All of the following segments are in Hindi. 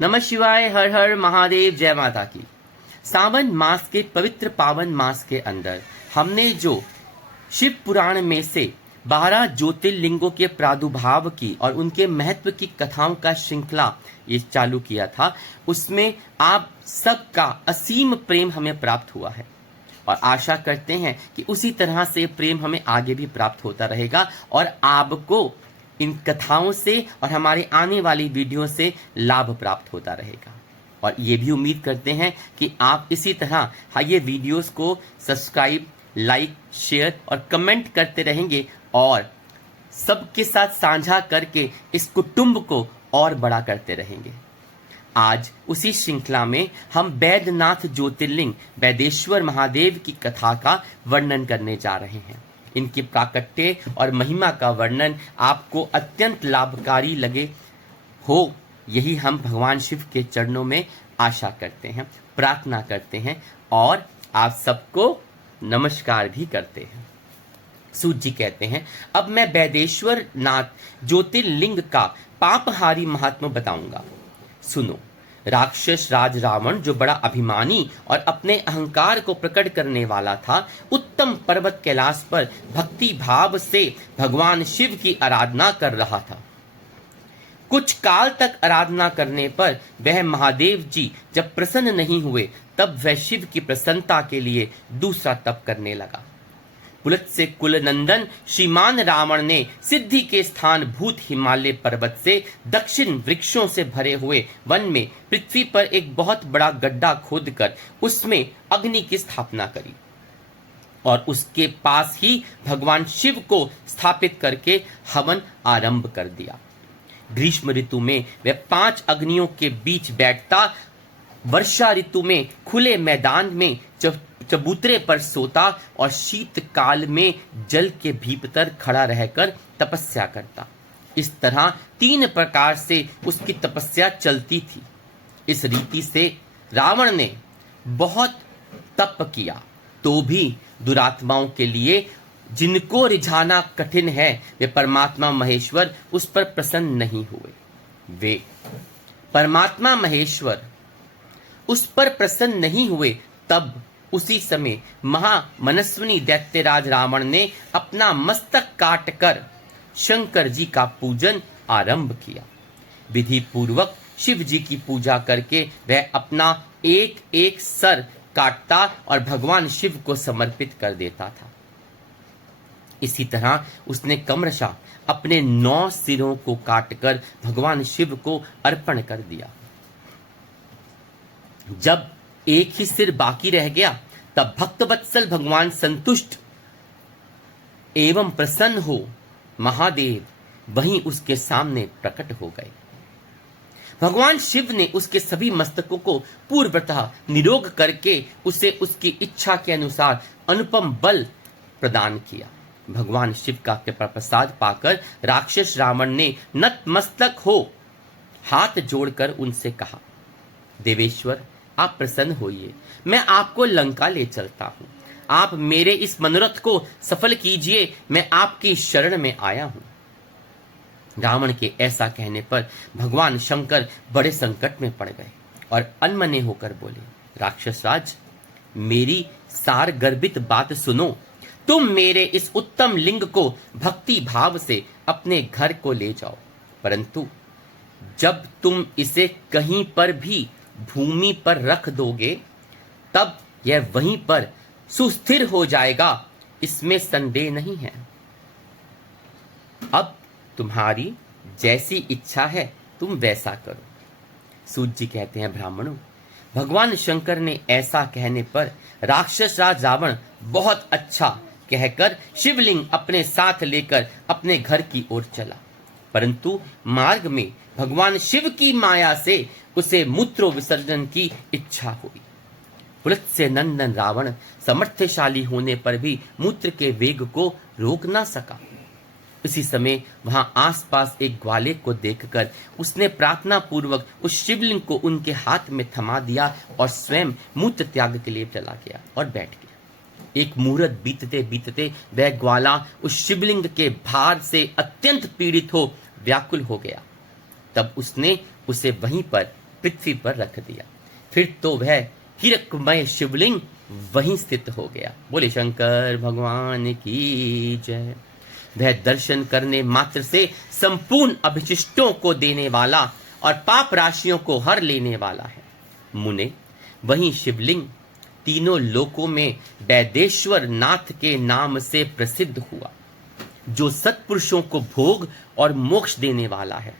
नमः शिवाय, हर हर महादेव, जय माता की। सावन मास के पवित्र पावन मास के अंदर हमने जो शिव पुराण में से 12 ज्योतिर्लिंगों के प्रादुर्भाव की और उनके महत्व की कथाओं का श्रृंखला ये चालू किया था, उसमें आप सबका असीम प्रेम हमें प्राप्त हुआ है और आशा करते हैं कि उसी तरह से प्रेम हमें आगे भी प्राप्त होता रहेगा और आपको इन कथाओं से और हमारे आने वाली वीडियो से लाभ प्राप्त होता रहेगा। और ये भी उम्मीद करते हैं कि आप इसी तरह ये वीडियोस को सब्सक्राइब, लाइक, शेयर और कमेंट करते रहेंगे और सबके साथ साझा करके इस कुटुंब को और बड़ा करते रहेंगे। आज उसी श्रृंखला में हम बैद्यनाथ ज्योतिर्लिंग बैदेश्वर महादेव की कथा का वर्णन करने जा रहे हैं। इनकी प्राकट्य और महिमा का वर्णन आपको अत्यंत लाभकारी लगे हो, यही हम भगवान शिव के चरणों में आशा करते हैं, प्रार्थना करते हैं और आप सबको नमस्कार भी करते हैं। सूत जी कहते हैं, अब मैं बैदेश्वर नाथ ज्योतिर्लिंग का पापहारी महात्मा बताऊंगा। सुनो। राक्षस राज रावण, जो बड़ा अभिमानी और अपने अहंकार को प्रकट करने वाला था, उत्तम पर्वत कैलाश पर भक्ति भाव से भगवान शिव की आराधना कर रहा था। कुछ काल तक आराधना करने पर वह महादेव जी जब प्रसन्न नहीं हुए, तब वह शिव की प्रसन्नता के लिए दूसरा तप करने लगा। पुलत से कुलनंदन श्रीमान रावण ने सिद्धि के स्थान भूत हिमालय पर्वत से दक्षिण वृक्षों से भरे हुए वन में पृथ्वी पर एक बहुत बड़ा गड्ढा खोदकर उसमें अग्नि की स्थापना करी और उसके पास ही भगवान शिव को स्थापित करके हवन आरंभ कर दिया। ग्रीष्म ऋतु में वह 5 अग्नियों के बीच बैठता, वर्षा ऋतु में खुले मैदान में चबूतरे पर सोता और शीतकाल में जल के भीतर खड़ा रहकर तपस्या करता। इस तरह 3 प्रकार से उसकी तपस्या चलती थी। इस रीति से रावण ने बहुत तप किया, तो भी दुरात्माओं के लिए, जिनको रिझाना कठिन है, वे परमात्मा महेश्वर उस पर प्रसन्न नहीं हुए। वे परमात्मा महेश्वर उस पर प्रसन्न नहीं हुए। तब उसी समय महामनस्विनी दैत्यराज रावण ने अपना मस्तक काटकर शंकर जी का पूजन आरंभ किया। विधि पूर्वक शिव जी की पूजा करके वह अपना एक एक सर काटता और भगवान शिव को समर्पित कर देता था। इसी तरह उसने क्रमशः अपने 9 सिरों को काटकर भगवान शिव को अर्पण कर दिया। जब एक ही सिर बाकी रह गया, तब भक्तवत्सल भगवान संतुष्ट एवं प्रसन्न हो महादेव वहीं उसके सामने प्रकट हो गए। भगवान शिव ने उसके सभी मस्तकों को पूर्वतः निरोग करके उसे उसकी इच्छा के अनुसार अनुपम बल प्रदान किया। भगवान शिव का कृपा प्रसाद पाकर राक्षस रावण ने नतमस्तक हो हाथ जोड़कर उनसे कहा, देवेश्वर, आप प्रसन्न होइए, मैं आपको लंका ले चलता हूं। आप मेरे इस मनोरथ को सफल कीजिए, मैं आपकी शरण में आया हूं। रावण के ऐसा कहने पर भगवान शंकर बड़े संकट में पड़ गए और अनमने होकर बोले, राक्षस राज, मेरी सार गर्भित बात सुनो। तुम मेरे इस उत्तम लिंग को भक्ति भाव से अपने घर को ले जाओ, परंतु जब तुम इसे कहीं पर भी भूमि पर रख दोगे, तब यह वहीं पर सुस्थिर हो जाएगा, इसमें संदेह नहीं है। अब तुम्हारी जैसी इच्छा है तुम वैसा करो। सूत जी कहते हैं, ब्राह्मणों, भगवान शंकर ने ऐसा कहने पर राक्षस राज रावण बहुत अच्छा कहकर शिवलिंग अपने साथ लेकर अपने घर की ओर चला, परंतु मार्ग में भगवान शिव की माया से उसे मूत्र विसर्जन की इच्छा हुई। पुलत से नंदन रावण समर्थशाली होने पर भी मूत्र के वेग को रोक ना सका। इसी समय वहां आसपास एक ग्वाले को देखकर उसने प्रार्थना पूर्वक उस शिवलिंग को उनके हाथ में थमा दिया और स्वयं मूत्र त्याग के लिए चला गया और बैठ गया। एक मुहूर्त बीतते बीतते वह ग्वाला उस शिवलिंग के भार से अत्यंत पीड़ित हो व्याकुल हो गया। तब उसने उसे वहीं पर पृथ्वी पर रख दिया। फिर तो वह हीरकमय शिवलिंग वहीं स्थित हो गया। बोले शंकर भगवान की जय। वह दर्शन करने मात्र से संपूर्ण अभिशिष्टों को देने वाला और पाप राशियों को हर लेने वाला है। मुने, वही शिवलिंग तीनों लोकों में वैदेश्वर नाथ के नाम से प्रसिद्ध हुआ, जो सत्पुरुषों को भोग और मोक्ष देने वाला है।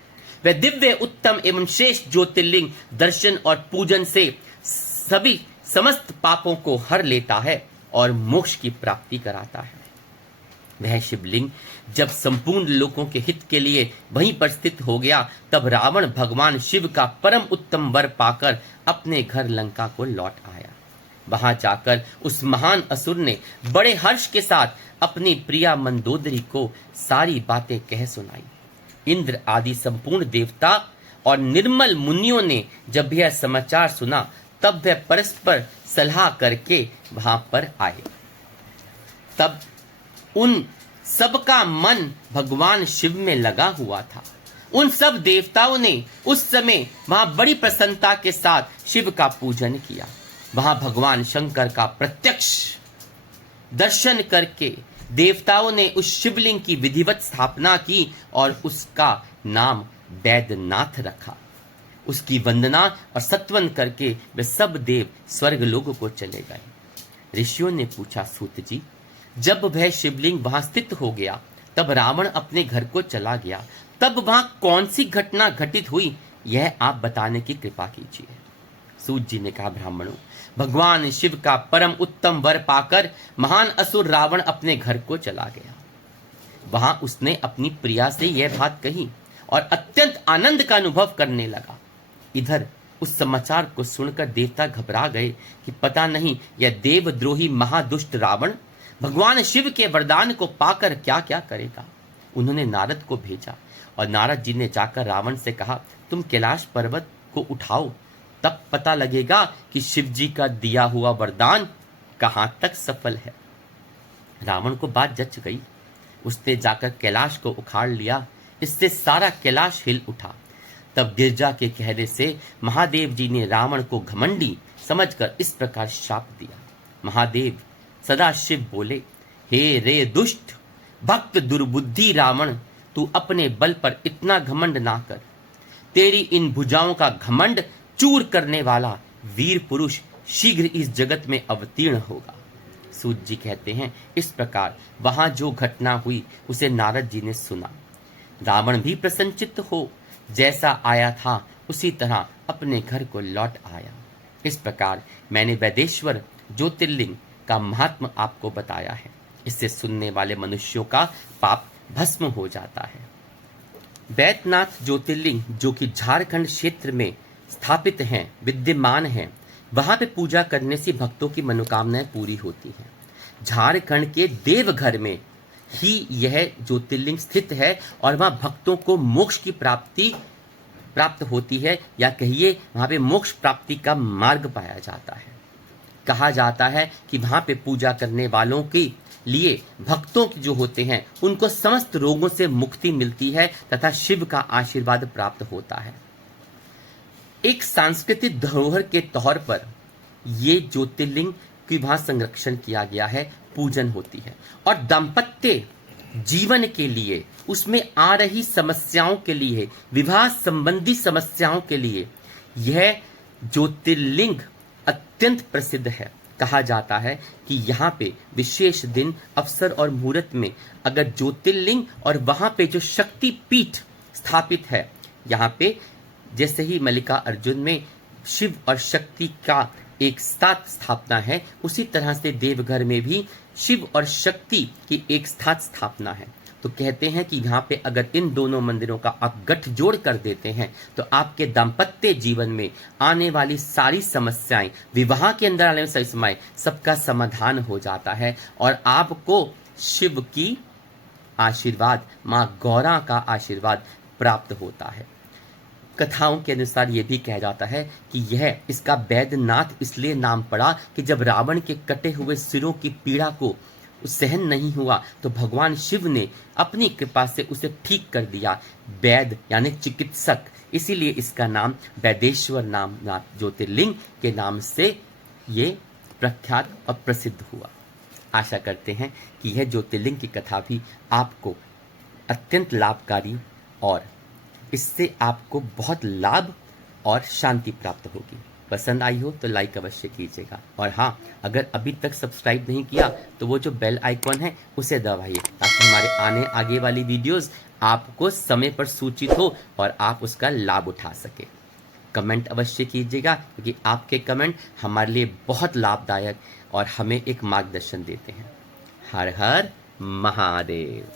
वह दिव्य उत्तम एवं श्रेष्ठ ज्योतिर्लिंग दर्शन और पूजन से सभी समस्त पापों को हर लेता है और मोक्ष की प्राप्ति कराता है। वह शिवलिंग जब संपूर्ण लोगों के हित के लिए वहीं पर स्थित हो गया, तब रावण भगवान शिव का परम उत्तम वर पाकर अपने घर लंका को लौट आया। वहां जाकर उस महान असुर ने बड़े हर्ष के साथ अपनी प्रिया मंदोदरी को सारी बातें कह सुनाई। इंद्र आदि संपूर्ण देवता और निर्मल मुनियों ने जब यह समाचार सुना, तब वह परस्पर सलाह करके वहां पर आए। तब उन सबका मन भगवान शिव में लगा हुआ था। उन सब देवताओं ने उस समय वहां बड़ी प्रसन्नता के साथ शिव का पूजन किया। वहां भगवान शंकर का प्रत्यक्ष दर्शन करके देवताओं ने उस शिवलिंग की विधिवत स्थापना की और उसका नाम वैद्यनाथ रखा। उसकी वंदना और सत्वन करके वे सब देव स्वर्ग लोक को चले गए। ऋषियों ने पूछा, सूत जी, जब वह शिवलिंग वहां स्थित हो गया, तब रावण अपने घर को चला गया, तब वहां कौन सी घटना घटित हुई, यह आप बताने की कृपा कीजिए। सूत जी ने कहा, ब्राह्मणों, भगवान शिव का परम उत्तम वर पाकर महान असुर रावण अपने घर को चला गया। वहां उसने अपनी प्रिया से यह बात कही और अत्यंत आनंद का अनुभव करने लगा। इधर उस समाचार को सुनकर देवता घबरा गए कि पता नहीं यह देवद्रोही महादुष्ट रावण भगवान शिव के वरदान को पाकर क्या क्या करेगा। उन्होंने नारद को भेजा और नारद जी ने जाकर रावण से कहा, तुम कैलाश पर्वत को उठाओ, तब पता लगेगा कि शिव जी का दिया हुआ वरदान कहां तक सफल है। रावण को बात जच गई। उसने जाकर कैलाश को उखाड़ लिया। इससे सारा कैलाश हिल उठा। तब गिरजा के कहने से महादेव जी ने रावण को घमंडी समझकर इस प्रकार शाप दिया। महादेव सदा शिव बोले, हे रे दुष्ट भक्त दुर्बुद्धि रावण, तू अपने बल पर इतना घमंड ना कर। तेरी इन भुजाओं का घमंड चूर करने वाला वीर पुरुष शीघ्र इस जगत में अवतीर्ण होगा। सूत जी कहते हैं, इस प्रकार वहां जो घटना हुई उसे नारद जी ने सुना। रावण भी प्रसन्नचित्त हो जैसा आया था उसी तरह अपने घर को लौट आया। इस प्रकार मैंने वैदेश्वर ज्योतिर्लिंग का महात्म आपको बताया है। इससे सुनने वाले मनुष्यों का पाप भस्म हो जाता है। वैद्यनाथ ज्योतिर्लिंग जो कि झारखंड क्षेत्र में स्थापित हैं, विद्यमान हैं, वहां पे पूजा करने से भक्तों की मनोकामनाएं पूरी होती हैं। झारखंड के देवघर में ही यह ज्योतिर्लिंग स्थित है और वहां भक्तों को मोक्ष की प्राप्त होती है, या कहिए वहां पे मोक्ष प्राप्ति का मार्ग पाया जाता है। कहा जाता है कि वहां पे पूजा करने वालों के लिए भक्तों जो होते हैं उनको समस्त रोगों से मुक्ति मिलती है तथा शिव का आशीर्वाद प्राप्त होता है। एक सांस्कृतिक धरोहर के तौर पर ये ज्योतिर्लिंग की वहां संरक्षण किया गया है, पूजन होती है और दाम्पत्य जीवन के लिए, उसमें आ रही समस्याओं के लिए, विवाह संबंधी समस्याओं के लिए यह ज्योतिर्लिंग अत्यंत प्रसिद्ध है। कहा जाता है कि यहाँ पे विशेष दिन, अवसर और मुहूर्त में अगर ज्योतिर्लिंग और वहां पे जो शक्ति पीठ स्थापित है, यहाँ पे जैसे ही मल्लिका अर्जुन में शिव और शक्ति का एक साथ स्थापना है, उसी तरह से देवघर में भी शिव और शक्ति की एक साथ स्थापना है। तो कहते हैं कि यहाँ पे अगर इन दोनों मंदिरों का आप गठजोड़ कर देते हैं तो आपके दाम्पत्य जीवन में आने वाली सारी समस्याएं, विवाह के अंदर आने वाली समस्याएं, सबका समाधान हो जाता है और आपको शिव की आशीर्वाद, माँ गौरा का आशीर्वाद प्राप्त होता है। कथाओं के अनुसार यह भी कहा जाता है कि यह इसका वैद्यनाथ इसलिए नाम पड़ा कि जब रावण के कटे हुए सिरों की पीड़ा को सहन नहीं हुआ तो भगवान शिव ने अपनी कृपा से उसे ठीक कर दिया। वैद्य यानी चिकित्सक, इसीलिए इसका नाम वैदेश्वर नामनाथ ज्योतिर्लिंग के नाम से ये प्रख्यात और प्रसिद्ध हुआ। आशा करते हैं कि यह ज्योतिर्लिंग की कथा भी आपको अत्यंत लाभकारी और इससे आपको बहुत लाभ और शांति प्राप्त होगी। पसंद आई हो तो लाइक अवश्य कीजिएगा, और हाँ, अगर अभी तक सब्सक्राइब नहीं किया तो वो जो बेल आइकॉन है उसे दबाइए, ताकि हमारे आगे वाली वीडियोस आपको समय पर सूचित हो और आप उसका लाभ उठा सके। कमेंट अवश्य कीजिएगा, क्योंकि आपके कमेंट हमारे लिए बहुत लाभदायक और हमें एक मार्गदर्शन देते हैं। हर हर महादेव।